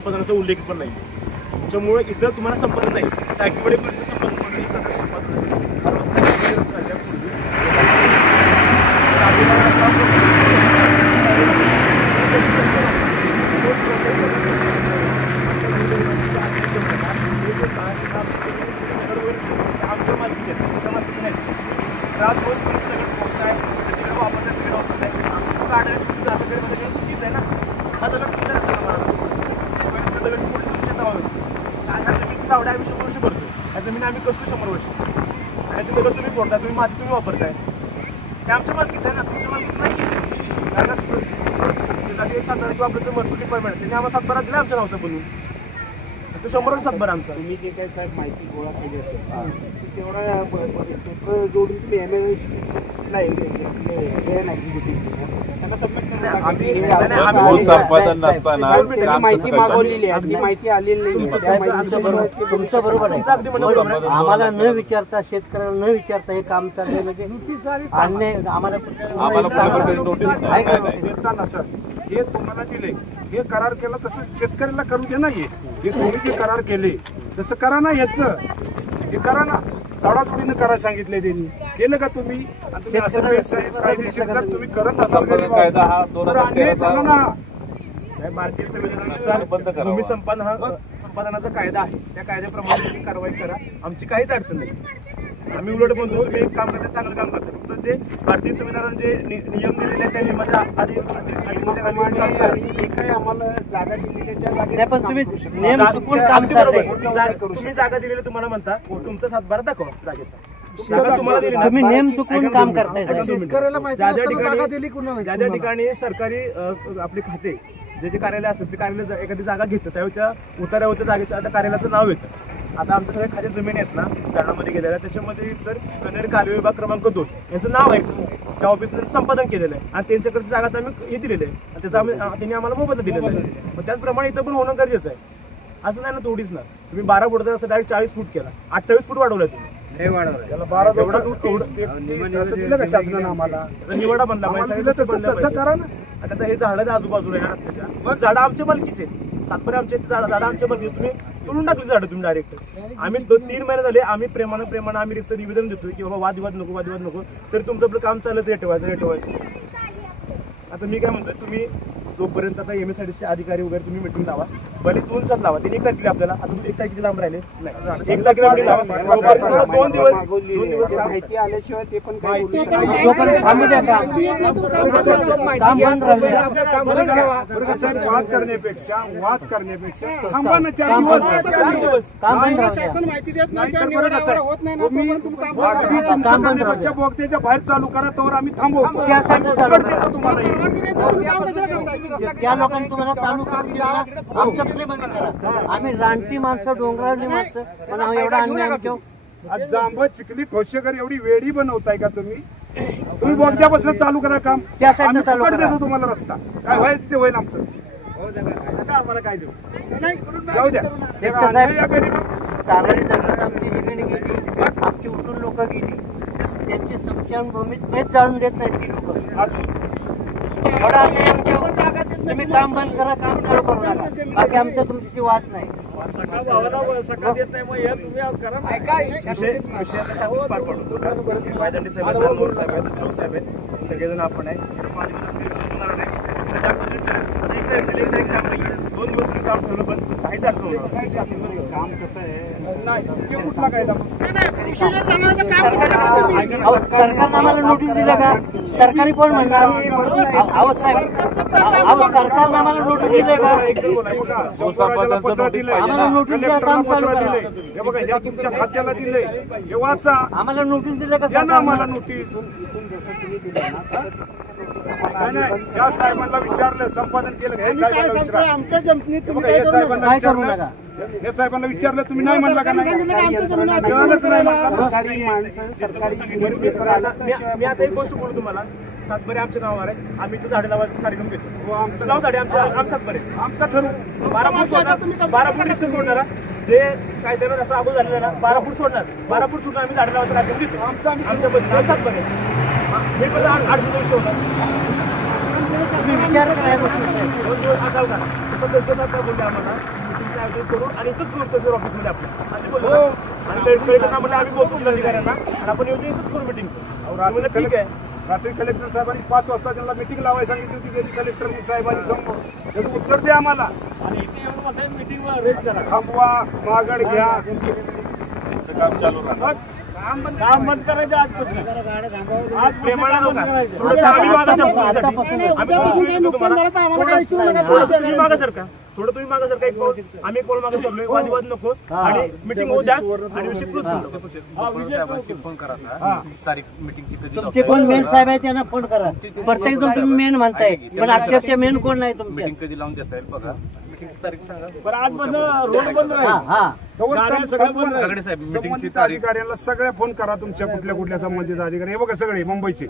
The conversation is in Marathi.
संपादनाचा उल्लेख पण नाही. त्याच्यामुळे इथं तुम्हाला संपादन नाही. चाकीवाडीपर्यंत संपादन नाही. आमच्या मालकीचे त्याच्या मालकीचे नाही. राजभोजपर्यंत दगड पोहोचत आहे. तिकडे वापरल्या सगळे वापरत आहे. आमचं गाड्या असं काही माझ्या चुकीच आहे ना. हा दगड तुमचा नसला मला दगड पुढे तुमच्या नावावर काय ह्या जमिनीची चावड्या आम्ही 100 वर्ष करतो. ह्या जमीन आम्ही कसतो 100 वर्ष. ह्याची दगड तुम्ही फोडता, तुम्ही माती तुम्ही वापरताय. ते आमच्या मालकीचं आहे ना, तुमच्या मालकीचं नाही. कारण सातबारा किंवा आपलं महसूल डिपार्टमेंट त्यांनी आम्हाला सातबारा दिला आमच्या नावाचा बनवून. तो 100 वर्ष सातबारा आमचा. तुम्ही जे काही साहेब माहिती गोळा केली असेल तेवढा पेपर जोडून तुम्ही MLA एक्झिक्युटिव्ह त्यांना सबमिट माहिती मागवलेली आहे. ती माहिती आलेली नाही. तुमचं बरोबर आहे. आम्हाला न विचारता, शेतकऱ्याला न विचारता हे काम चाललंय म्हणजे अन्याय. आम्हाला देताना सर हे तुम्हाला दिले, हे करार केला तसं शेतकऱ्याला करू दे नाही. हे तुम्ही जे करार केले तसं करा ना. ह्याचं हे करा ना. तडातोडीनं करायला सांगितले त्यांनी, केलं का तुम्ही? कायदेशीर जर तुम्ही करत असाल तर अन्याय झाला ना. भारतीय संविधानानुसार भूमी संपादनाचा कायदा आहे. त्या कायद्याप्रमाणे तुम्ही कारवाई करा. आमची काहीच अडचण नाही. आम्ही उलट बोलतो तुम्ही एक काम करता, चांगलं काम करता. फक्त जे भारतीय संविधानाने जे नियम दिलेले आहेत त्या नियमाच्या आधी जे काही आम्हाला जागा दिलेली त्या जागेत पण तुम्ही नियम चुकून काम चाललंय. तुम्ही जागा दिलेली तुम्हाला म्हणता तुमचा सातबारा दाखवा जागेचा. जागा तुम्हाला दिली, तुम्ही नियम चुकून काम करताय. ज्या ज्या ठिकाणी सरकारी आपले खाते जे कार्यालय असेल ते कार्यालय एखादी जागा घेतं त्यावेळी त्या उतार्यावर त्या जागेचं आता कार्यालयाचं नाव येतं. आता आमच्या सगळ्या खाली जमीन आहेत ना धरणामध्ये गेलेल्या, त्याच्यामध्ये सर कन्हेरी कालवे विभाग क्रमांक 2 यांचं नाव आहे. त्या ऑफिसने संपादन केलेलं आहे आणि त्यांच्याकडे जागा आम्ही हे दिलेलं आहे आणि त्याचा त्यांनी आम्हाला मोबदला दिलेला आहे. मग त्याचप्रमाणे इथं पण होणं गरजेचं आहे. असं नाही ना थोडीच ना. तुम्ही 12 फूट असं डायरेक्ट 40 फूट केला, 28 फूट वाढवलाय तुम्ही. निवडा बनला तसं करा ना. आता हे झाडं आजूबाजूला या रस्त्याच्या मग झाडं आमच्या मालकीचे, सातबारे आमचे झाडं आमच्या मालकीचे. तुम्ही तोडून टाकली झाडं तुम्ही डायरेक्ट. आम्ही 2-3 महिने झाले आम्ही प्रेमानं आम्ही निवेदन देतोय की बाबा वादविवाद नको. तरी तुमचं आपलं काम चालत रेटवायचं. आता मी काय म्हणतोय, तुम्ही जोपर्यंत आता MSIDC अधिकारी वगैरे तुम्ही मिटिंग लावा, भले 2 तास लावा. त्यांनी 1 तारखेला आपल्याला आता 1 तारखेला लांब राहिले नाही, 1 तारखेला लावा. 2 दिवस माहिती आल्याशिवाय ते पण काही वाद करण्यापेक्षा थांबा ना 4 दिवस. शासन माहिती देत नाही होत नाही ना बोगद्याच्या बाहेर चालू करा तर आम्ही थांबवू. तुम्हाला त्या लोकांनी तुम्हाला चालू करून दिला. आमच्याकडे बंद करा. आम्ही रानटी माणसं, डोंगरावरली माणसं, पण एवढा अन्याय आमच्या. आज जांब चिखली ठोसेकर एवढी वेळी बनवताय का तुम्ही बोगद्यापासून चालू करा काम. त्यासाठी चालू करा. देतो तुम्हाला रस्ता. काय व्हायचं ते होईल आमचं. आम्हाला काय देऊ जाऊ द्या. तानारी धरणात आमची ठिकाणी गेली, आमची उठून लोक गेली, त्यांची स्मशानभूमीत तेच जाळून देत नाहीत ती लोक. तुम्ही काम बंद करा, काम चालू करू नका. बाकी आमचं तुमची वाद नाही. सगळेजण आपण आहे 2 दिवस काम ठेवलं पण काहीच अडचण होणार. काम कसं आहे नाही कुठला कायदा सरकारनं आम्हाला नोटीस दिलं का? सरकारी कोण म्हणणार? सरकारनं आम्हाला नोटीस दिले का? पत्र दिले, आम्हाला नोटीस द्या, काम चालू करा. हे बघा या तुमच्या खात्याला दिले, हे वाचा. आम्हाला नोटीस दिले का? द्या ना आम्हाला नोटीस. नाही या साहेबांना विचारलं संपादन केलं हे साहेबांना विचारा. हे साहेबांना काय करू नका. हे साहेबांना विचारलं तुम्ही नाही म्हणला का? नाही मी आता एक गोष्ट बोलू तुम्हाला. सातबारे आमच्या नावावर आहे. आम्ही इथं झाडे लावायचा कार्यक्रम घेतो. आमचं नाव झाडे आमच्या सातबारे आमचा ठरवू. 12 फूट सोडणार, 12 फूट इथं सोडणार. जे काय त्याला रस्ता अगोदर झालेला ना 12 फूट सोडणार, 12 फूट सोडून आम्ही झाडे लावायचा कार्यक्रम घेतो. आमच्या सातबारे मी पण 8 दिवस होणार. तुम्ही विचार करायला असाल का पद्धतशीर आता बोलले आम्हाला मीटिंगचं आयोजन करू आणि इथंच करू तहसील ऑफिसमध्ये आपलं असे बोलले हो. आणि कलेक्टरना म्हणजे आम्ही बोलतो जिल्हाधिकाऱ्यांना आणि आपण येऊन इथंच करू मीटिंगचं ठीक आहे. रात्री कलेक्टर साहेबांनी 5 वाजता त्यांना मिटिंग लावायला सांगितली होती त्यांनी कलेक्टर साहेबांनी समोर त्याचं उत्तर द्या आम्हाला आणि इथे येऊन म्हणताय मीटिंग रेट करा थांबवा मागण घ्या काम चालू राहणार काम बंद करायचं आजपासून आज प्रेमाने नका थोडंसं आम्ही मागा सरकारसाठी आम्ही थोडंसं तुम्ही मागा सरकार थोडं तुम्ही मागा सरकार एक पाऊल आम्ही एक पाऊल मागे सरलोय वादविवाद नको आणि मीटिंग होऊ द्या आणि विषय क्लोज करू. फोन करा तारीख मीटिंगची कधी तुमचे कोण मेन साहेब आहे त्यांना फोन करा. प्रत्येक जण तुम्ही मेन म्हणताय पण अक्षरशः मेन कोण नाही तुमच्या. मीटिंग कधी लावून देता येईल बघा. मीटिंगची तारीख सांगा. बरं आजपासून रोड बंद राहील. हा गाड्या सगळ्या बंद राहील. दगडे साहेब मीटिंगची संबंधित तारीख अधिकाऱ्यांना सगळ्या फोन करा तुमच्या कुठल्या संबंधित अधिकारी हे बघा सगळे मुंबईचे